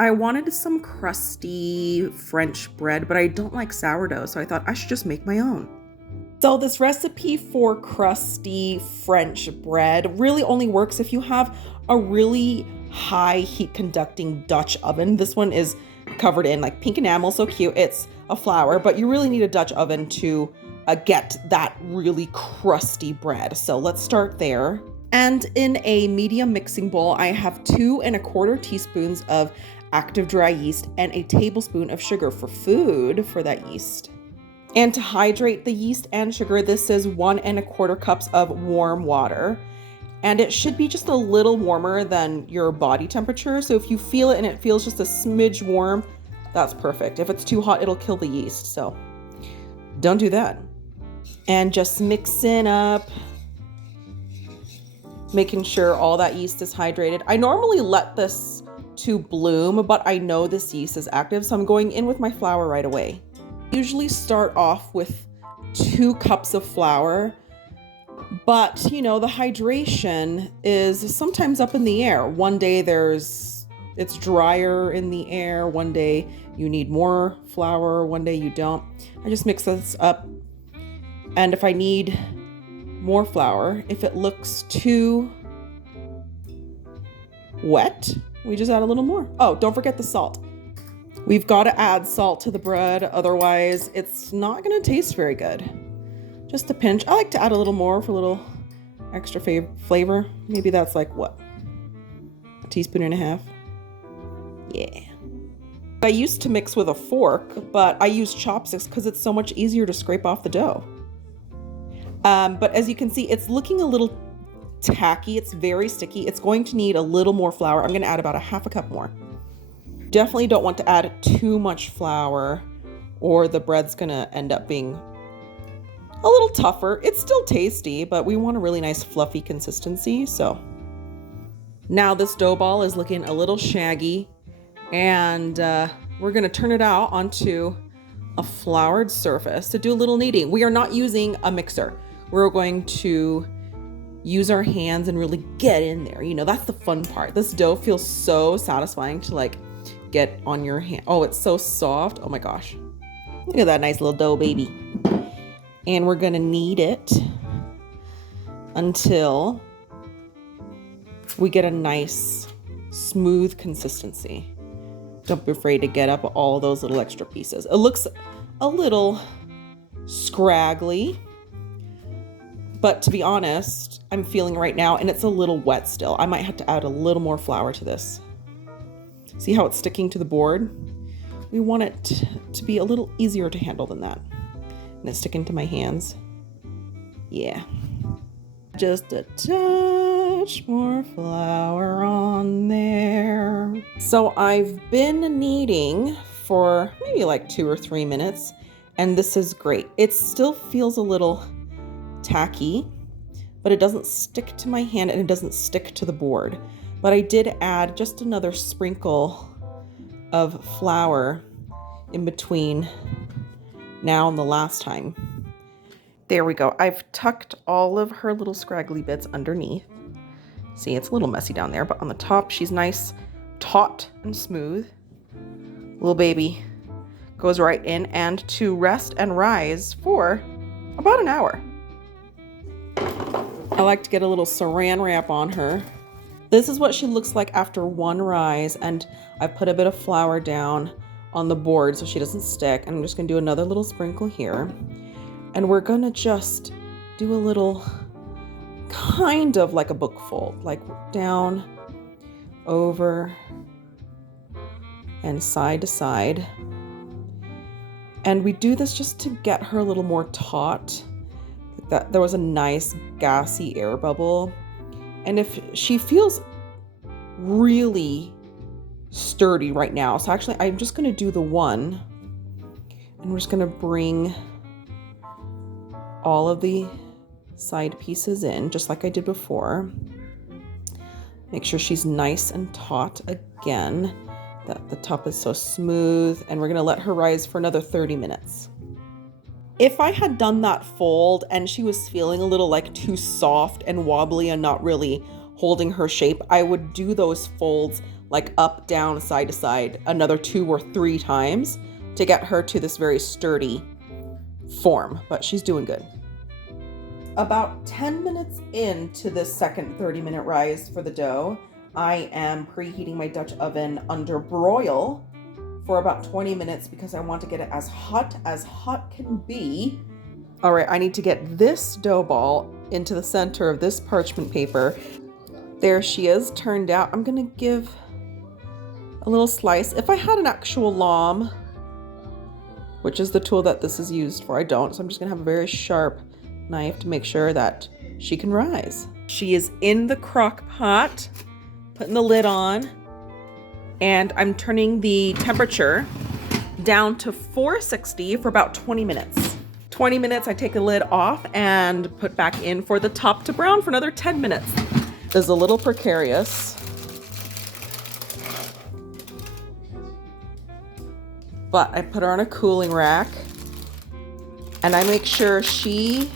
I wanted some crusty French bread, but I don't like sourdough, so I thought I should just make my own. So this recipe for crusty French bread really only works if you have a really high heat conducting Dutch oven. This one is covered in like pink enamel, so cute. It's a flour, but you really need a Dutch oven to get that really crusty bread. So let's start there. And in a medium mixing bowl, I have 2 1/4 teaspoons of active dry yeast and a tablespoon of sugar for food for that yeast. And to hydrate the yeast and sugar, this is 1 1/4 cups of warm water. And it should be just a little warmer than your body temperature. So if you feel it and it feels just a smidge warm, that's perfect. If it's too hot, it'll kill the yeast. So don't do that. And just mixing up, making sure all that yeast is hydrated. I normally let this to bloom, but I know this yeast is active, so I'm going in with my flour right away. Usually start off with 2 cups of flour, but you know, the hydration is sometimes up in the air. One day it's drier in the air, one day you need more flour, one day you don't. I just mix this up, and if I need more flour, if it looks too wet, we just add a little more. Oh, don't forget the salt. We've got to add salt to the bread, otherwise it's not going to taste very good. Just a pinch. I like to add a little more for a little extra flavor. Maybe that's like what? A teaspoon and a half? Yeah. I used to mix with a fork, but I use chopsticks because it's so much easier to scrape off the dough. But as you can see, it's looking a little tacky. It's very sticky. It's going to need a little more flour. I'm going to add about a 1/2 cup more. Definitely don't want to add too much flour or the bread's going to end up being a little tougher. It's still tasty, but we want a really nice fluffy consistency. So now this dough ball is looking a little shaggy, and we're going to turn it out onto a floured surface to do a little kneading. We are not using a mixer. We're going to use our hands and really get in there. You know, that's the fun part. This dough feels so satisfying to like get on your hand. Oh, it's so soft. Oh my gosh. Look at that nice little dough, baby. And we're gonna knead it until we get a nice smooth consistency. Don't be afraid to get up all those little extra pieces. It looks a little scraggly, but to be honest, I'm feeling right now, and it's a little wet still. I might have to add a little more flour to this. See how it's sticking to the board? We want it to be a little easier to handle than that. And it's sticking to my hands. Yeah. Just a touch more flour on there. So I've been kneading for maybe like 2 or 3 minutes, and this is great. It still feels a little tacky, but it doesn't stick to my hand and it doesn't stick to the board. But I did add just another sprinkle of flour in between now and the last time. There we go. I've tucked all of her little scraggly bits underneath. See, it's a little messy down there, but on the top, she's nice, taut and smooth. Little baby goes right in, and to rest and rise for about an hour. I like to get a little saran wrap on her. This is what she looks like after 1 rise, and I put a bit of flour down on the board so she doesn't stick. And I'm just gonna do another little sprinkle here. And we're gonna just do a little kind of like a book fold, like down, over, and side to side. And we do this just to get her a little more taut. That there was a nice gassy air bubble. And if she feels really sturdy right now, so actually I'm just gonna do the one, and we're just gonna bring all of the side pieces in, just like I did before. Make sure she's nice and taut again, that the top is so smooth, and we're gonna let her rise for another 30 minutes. If I had done that fold and she was feeling a little like too soft and wobbly and not really holding her shape, I would do those folds like up, down, side to side, another 2 or 3 times to get her to this very sturdy form, but she's doing good. About 10 minutes into this second 30-minute rise for the dough, I am preheating my Dutch oven under broil for about 20 minutes because I want to get it as hot can be. All right, I need to get this dough ball into the center of this parchment paper. There she is, turned out. I'm gonna give a little slice. If I had an actual lom, which is the tool that this is used for, I don't, so I'm just gonna have a very sharp knife to make sure that she can rise. She is in the crock pot, putting the lid on, and I'm turning the temperature down to 460 for about 20 minutes. 20 minutes, I take the lid off and put back in for the top to brown for another 10 minutes. This is a little precarious, but I put her on a cooling rack and I make sure she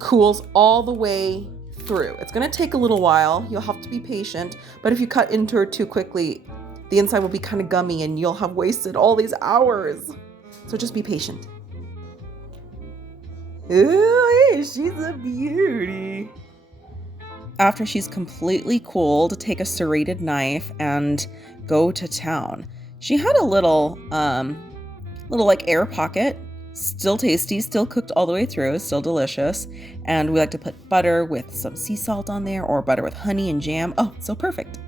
cools all the way through. It's gonna take a little while. You'll have to be patient, but if you cut into her too quickly, the inside will be kind of gummy and you'll have wasted all these hours. So just be patient. Ooh, she's a beauty. After she's completely cooled, take a serrated knife and go to town. She had a little like air pocket. Still tasty, still cooked all the way through, still delicious. And we like to put butter with some sea salt on there or butter with honey and jam. Oh, so perfect.